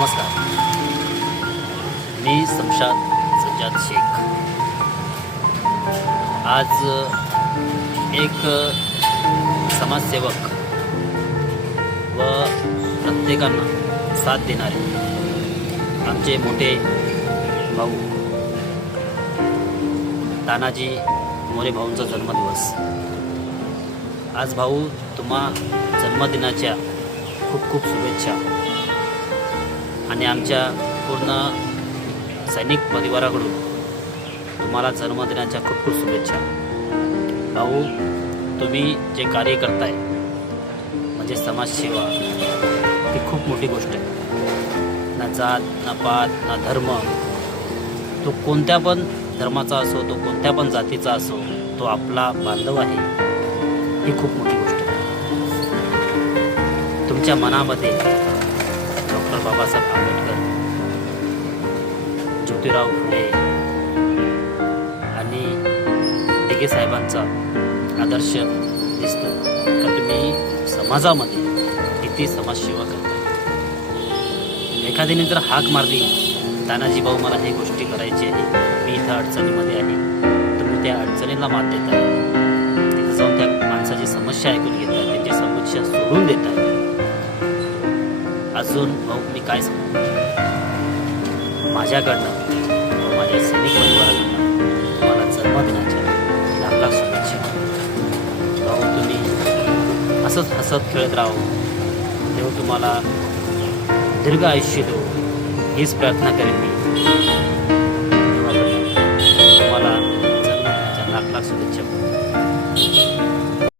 नमस्कार, मी शमशाद सज्जाद शेख। आज एक समाजसेवक व प्रत्येकांना साथ देणारे आमचे मोठे भाऊ तानाजी मोरे भाऊंचा जन्मदिवस। आज भाऊ, तुम्हा जन्मदिनाच्या खूप खूप शुभेच्छा आणि आमच्या पूर्ण सैनिक परिवाराकडून तुम्हाला जन्मदिनाच्या खूप खूप शुभेच्छा। भाऊ, तुम्ही जे कार्य करताय म्हणजे समाजसेवा, ही खूप मोठी गोष्ट आहे। ना जात, ना पात, ना धर्म, तो कोणत्या पण धर्माचा असो, तो कोणत्या पण जातीचा असो, तो आपला बांधव आहे, ही खूप मोठी गोष्ट आहे। तुमच्या मनामध्ये डॉक्टर बाबासाहेब आंबेडकर, ज्योतिराव फुले आणि ढिगे साहेबांचा आदर्श दिसतो का तुम्ही समाजामध्ये किती समाजसेवा करता। एखाद्याने जर हाक मारली, तानाजी भाऊ मला ही गोष्टी करायची आहे, मी इथं अडचणीमध्ये आहे, तुम्ही त्या अडचणीला मात देता, तिथं जाऊन त्या माणसाची समस्या ऐकून घेता, त्यांची समस्या सोडून देता। अजून भाऊ, मी काय सांगू, माझ्याकडनं व माझ्या सैनिक परिवाराकडनं तुम्हाला जन्मदिनाच्या लाख लाख शुभेच्छा। भाऊ, तुम्ही असंच हसत खेळत राहो, देव तुम्हाला दीर्घ आयुष्य देऊ, हीच प्रार्थना करेन मी देवाकडनं। तुम्हाला जन्मदिनाच्या लाख लाख शुभेच्छा।